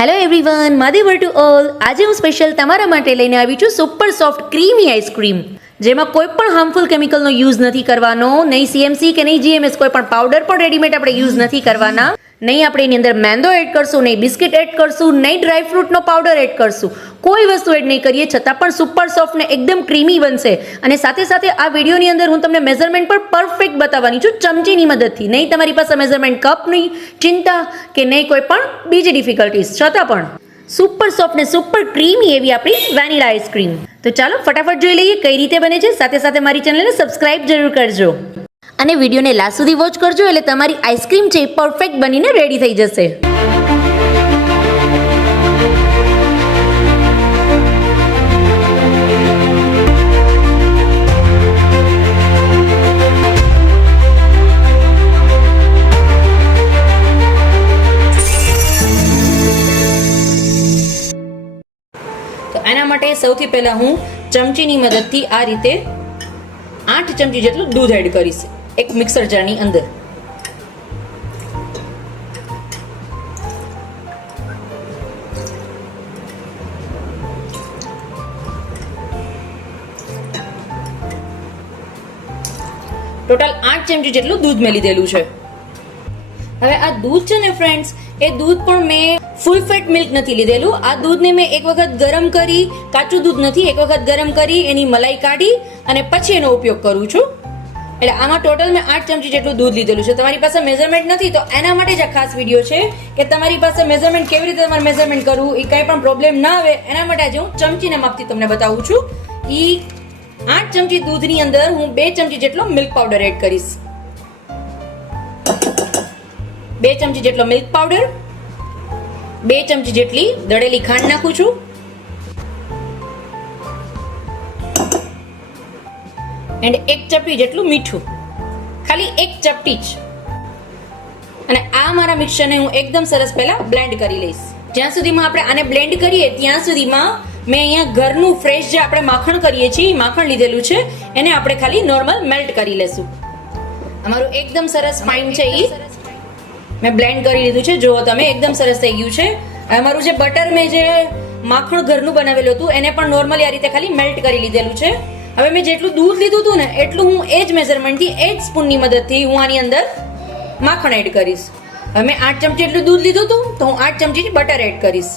Hello everyone, માધેવર to all. આજે હું સ્પેશિયલ તમારા માટે લઈને આવી છું સુપર સોફ્ટ ક્રીમી આઈસ્ક્રીમ, જેમાં કોઈ પણ હાર્મફુલ કેમિકલનો યુઝ નથી કરવાનો, નહીં સીએમસી કે નહીં જીએમએસ, કોઈ પણ પાવડર પણ રેડીમેડ આપણે યુઝ નથી કરવાના, નહીં આપણે એની અંદર મેંદો એડ કરશું, નહીં બિસ્કિટ એડ કરશું, નહીં ડ્રાય ફ્રૂટનો પાવડર એડ કરશું, કોઈ વસ્તુ એડ નહીં કરીએ, છતાં પણ સુપર સોફ્ટ ને એકદમ ક્રીમી બનશે. અને સાથે સાથે આ વિડીયોની અંદર હું તમને મેઝરમેન્ટ પણ પરફેક્ટ બતાવવાની છું ચમચીની મદદથી. નહીં તમારી પાસે મેઝરમેન્ટ કપની ચિંતા કે નહીં કોઈ પણ બીજી ડિફિકલ્ટીઝ, છતાં પણ સુપર સોફ્ટ ને સુપર ક્રીમી એવી આપણી વેનીલા આઈસ્ક્રીમ. તો ચાલો ફટાફટ જોઈ લઈએ કઈ રીતે બને છે. સાથે સાથે મારી ચેનલને સબસ્ક્રાઇબ જરૂર કરજો અને વિડીયોને લાસ્ટ સુધી વોચ કરજો, એટલે તમારી આઈસ્ક્રીમ છે પરફેક્ટ બનીને રેડી થઈ જશે. એના માટે સૌથી પહેલા હું ચમચીની મદદથી આ રીતે 8 ચમચી જેટલું દૂધ એડ કરીશ એક મિક્સર જારની અંદર. ટોટલ 8 ચમચી જેટલું દૂધ મેં લીધેલું છે. હવે આ દૂધ છે ને ફ્રેન્ડ્સ, એ દૂધ પણ મેં ફૂલ ફેટ મિલ્ક નથી લીધેલું. આ દૂધને મેં એક વખત ગરમ કરી, કાચું દૂધ નથી, એક વખત ગરમ કરી એની મલાઈ કાઢી અને પછી એનો ઉપયોગ કરું છું. એટલે આમાં ટોટલ મેં 8 ચમચી જેટલું દૂધ લીધેલું છે. તમારી પાસે મેઝરમેન્ટ નથી તો એના માટે જ આ ખાસ વિડીયો છે કે તમારી પાસે મેઝરમેન્ટ કેવી રીતે તમારે મેઝરમેન્ટ કરવું, એ કંઈ પણ પ્રોબ્લેમ ના આવે એના માટે આજે હું ચમચીના માપથી તમને બતાવું છું. એ 8 ચમચી દૂધની અંદર હું 2 ચમચી જેટલો મિલ્ક પાવડર એડ કરીશ. 2 ચમચી જેટલો મિલ્ક પાવડર, 2 ચમચી જેટલી દળેલી ખાંડ નાખું છું, એન્ડ 1 ચપટી જેટલું મીઠું, ખાલી 1 ચપટી જ. અને આ મારા મિક્સરને હું એકદમ સરસ પહેલા બ્લેન્ડ કરી લઈશ. જ્યાં સુધીમાં આપણે આને બ્લેન્ડ કરીએ ત્યાં સુધીમાં મેં અહીંયા ઘરનું ફ્રેશ જે આપણે માખણ કરીએ છીએ, માખણ લીધેલું છે, એને આપણે ખાલી નોર્મલ મેલ્ટ કરી લેશું. અમારું એકદમ સરસ ફાઇન છે, એ મેં બ્લેન્ડ કરી લીધું છે. જુઓ તમે, એકદમ સરસ થઈ ગયું છે. અમારું જે બટર મેં જે માખણ ઘરનું બનાવેલું હતું એને પણ નોર્મલી આ રીતે ખાલી મેલ્ટ કરી લીધેલું છે. હવે મેં જેટલું દૂધ લીધું હતું ને એટલું હું એ જ મેઝરમેન્ટથી, એ જ સ્પૂનની મદદથી હું આની અંદર માખણ એડ કરીશ. હવે મેં 8 ચમચી એટલું દૂધ લીધું હતું તો હું 8 ચમચી બટર એડ કરીશ.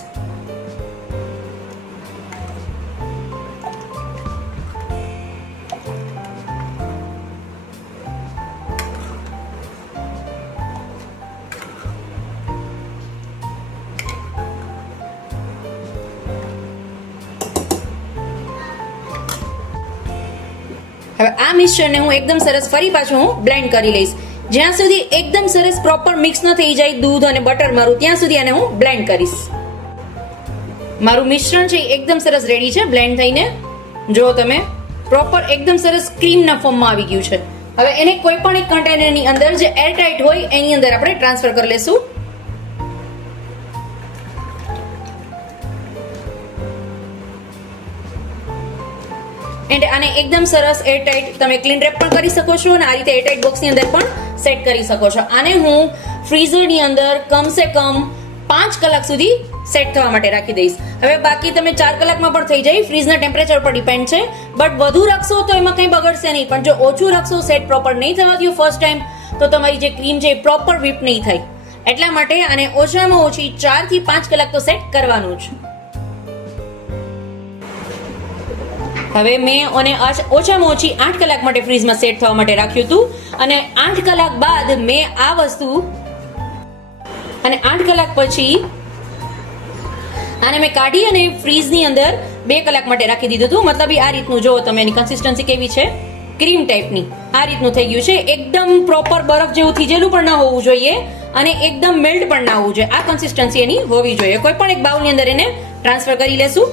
હવે આ મિશ્રણને હું એકદમ સરસ ફરી પાછું હું બ્લેન્ડ કરી લઈશ. જ્યાં સુધી એકદમ સરસ પ્રોપર મિક્સ ન થઈ જાય દૂધ અને બટર મારું, ત્યાં સુધી આને હું બ્લેન્ડ કરીશ. મારું મિશ્રણ છે એકદમ સરસ રેડી છે બ્લેન્ડ થઈને. જો તમે, પ્રોપર એકદમ સરસ ક્રીમના ફોર્મમાં આવી ગયું છે. હવે એને કોઈ પણ એક કન્ટેનરની અંદર જે એરટાઇટ હોય એની અંદર આપણે ટ્રાન્સફર કરી લેશું. એન્ડ આને એકદમ સરસ એરટાઇટ તમે ક્લીન રેપ પણ કરી શકો છો અને આ રીતે એરટાઇટ બોક્સની અંદર પણ સેટ કરી શકો છો. આને હું ફ્રીઝરની અંદર કમસે કમ 5 કલાક સુધી સેટ થવા માટે રાખી દઈશ. હવે બાકી તમે 4 કલાકમાં પણ થઈ જાય, ફ્રીઝના ટેમ્પરેચર પર ડિપેન્ડ છે. બટ વધુ રાખશો તો એમાં કંઈ બગડશે નહીં, પણ જો ઓછું રાખશો, સેટ પ્રોપર નહીં થવા દો ફર્સ્ટ ટાઈમ, તો તમારી જે ક્રીમ છે એ પ્રોપર વ્હીપ નહીં થાય. એટલા માટે આને ઓછામાં ઓછી 4 થી 5 કલાક તો સેટ કરવાનું જ. હવે મેં અને ઓછામાં ઓછી 8 કલાક માટે ફ્રીઝમાં સેટ થવા માટે રાખ્યું હતું અને 8 કલાક બાદ મેં આ વસ્તુ અને 8 કલાક પછી આને મેં કાઢી અને ફ્રીઝની અંદર 2 કલાક માટે રાખી દીધું હતું. મતલબ આ રીતનું, જો તમે એની કન્સિસ્ટન્સી કેવી છે, ક્રીમ ટાઈપની આ રીતનું થઈ ગયું છે. એકદમ પ્રોપર બરફ જેવું થીજેલું પણ ના હોવું જોઈએ અને એકદમ મેલ્ટ પણ ના હોવું જોઈએ. આ કન્સિસ્ટન્સી એની હોવી જોઈએ. કોઈ પણ એક બાઉલની અંદર એને ટ્રાન્સફર કરી લેશું.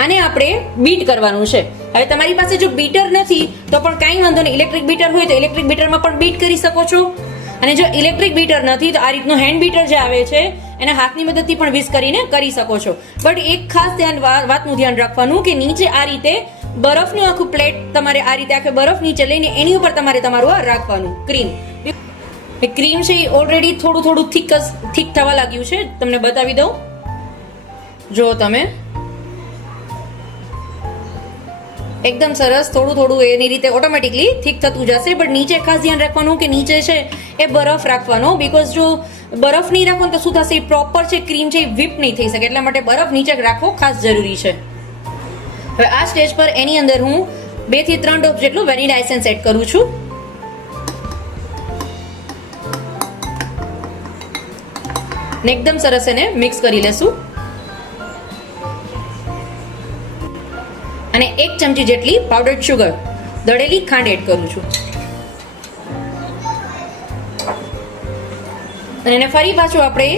આને આપણે બીટ કરવાનું છે. હવે તમારી પાસે જો બીટર નથી તો પણ કાંઈ વાંધો નહીં, ઇલેક્ટ્રિક બીટર હોય તો ઇલેક્ટ્રિક બીટરમાં પણ બીટ કરી શકો છો. અને જો ઇલેક્ટ્રિક બીટર નથી તો આ રીતનું હેન્ડ બીટર જે આવે છે એને હાથની મદદથી પણ વિસ્ક કરીને કરી શકો છો. બટ એક ખાસ વાતનું ધ્યાન રાખવાનું કે નીચે આ રીતે બરફનું આખું પ્લેટ તમારે આ રીતે આખે બરફ નીચે લઈને એની ઉપર તમારે તમારું આ રાખવાનું ક્રીમ. ક્રીમ છે એ ઓલરેડી થોડું થીક થવા લાગ્યું છે. તમને બતાવી દઉં, જો તમે એકદમ સરસ થોડું એની રીતે ઓટોમેટિકલી થીક થતું જશે. બટ નીચે ખાસ ધ્યાન રાખવાનું કે નીચે છે એ બરફ રાખવાનો, બીકોઝ જો બરફ નહીં રાખો તો શું થશે, પ્રોપર છે ક્રીમ છે એ whip નહીં થઈ શકે. એટલા માટે બરફ નીચે રાખવો ખાસ જરૂરી છે. હવે આ સ્ટેજ પર એની અંદર હું 2 થી 3 ડ્રોપ જેટલું વેનીલા એસેન્સ એડ કરું છું. ને એકદમ સરસ એને મિક્સ કરી લેશું. અને 1 ચમચી જેટલી પાવડર્ડ શુગર, દળેલી ખાંડ એડ કરું છું. અને એને ફરી પાછું આપણે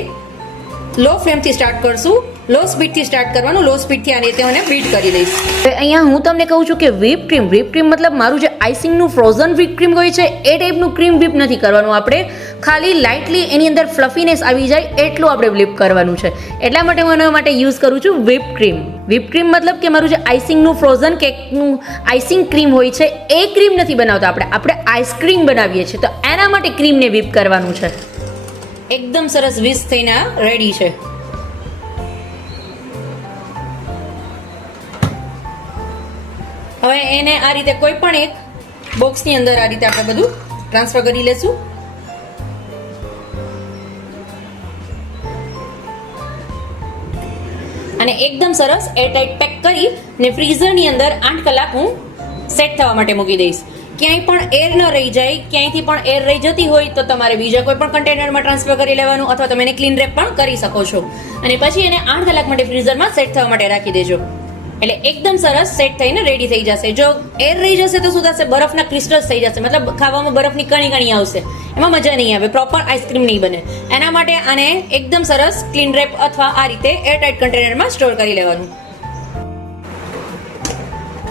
લો ફ્લેમથી સ્ટાર્ટ કરશું. લો સ્પીડથી સ્ટાર્ટ કરવાનું. લો સ્પીડથી આ રીતે મને બીટ કરી દઈશ. અહીંયા હું તમને કહું છું કે whip ક્રીમ મતલબ મારું જે આઈસિંગનું ફ્રોઝન whip ક્રીમ હોય છે એ ટાઈપનું ક્રીમ whip નથી કરવાનું. આપણે ખાલી લાઇટલી એની અંદર ફ્લફીનેસ આવી જાય એટલું આપણે whip કરવાનું છે. એટલા માટે હું એના માટે યુઝ કરું છું whip ક્રીમ. મતલબ કે મારું જે આઈસિંગનું ફ્રોઝન કેકનું આઈસિંગ ક્રીમ હોય છે એ ક્રીમ નથી બનાવતા આપણે આઈસ્ક્રીમ બનાવીએ છીએ. તો એના માટે ક્રીમને whip કરવાનું છે. એકદમ સરસ વિસ્ક થઈને રેડી છે. હવે એને આ રીતે કોઈ પણ એક બોક્સની અંદર આ રીતે આપણે બધું ટ્રાન્સફર કરી લેશું. અને એકદમ સરસ એરટાઇટ પેક કરી ને ફ્રીઝરની અંદર 8 કલાક હું સેટ થવા માટે મૂકી દઈશ. ક્યાંય પણ એર ન રહી જાય, ક્યાંયથી પણ એર રહી જતી હોય તો તમારે બીજા કોઈ પણ કન્ટેનરમાં ટ્રાન્સફર કરી લેવાનું, અથવા તમે એને ક્લીન રેપ પણ કરી શકો છો. અને પછી એને 8 કલાક માટે ફ્રીઝરમાં સેટ થવા માટે રાખી દેજો. એટલે એકદમ સરસ સેટ થઈને રેડી થઈ જશે. જો એર રહી જશે તો શું થશે, બરફના ક્રિસ્ટલ્સ થઈ જશે, મતલબ ખાવામાં બરફની કણી આવશે, એમાં મજા નહીં આવે, પ્રોપર આઈસ્ક્રીમ નહીં બને. એના માટે આને એકદમ સરસ ક્લીન રેપ અથવા આ રીતે એરટાઇટ કન્ટેનરમાં સ્ટોર કરી લેવાનું.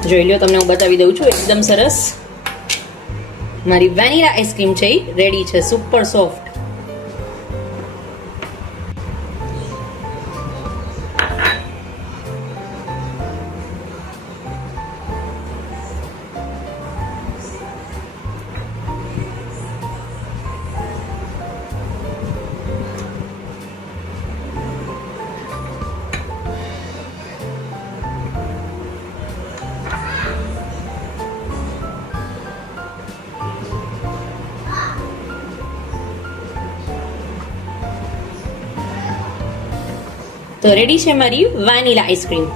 જોઈ લો, તમને હું બતાવી દઉં છું. એકદમ સરસ મારી વેનીલા આઈસ્ક્રીમ છે એ રેડી છે, સુપર સોફ્ટ. તો રેડી છે મારી વેનીલા આઈસ્ક્રીમ.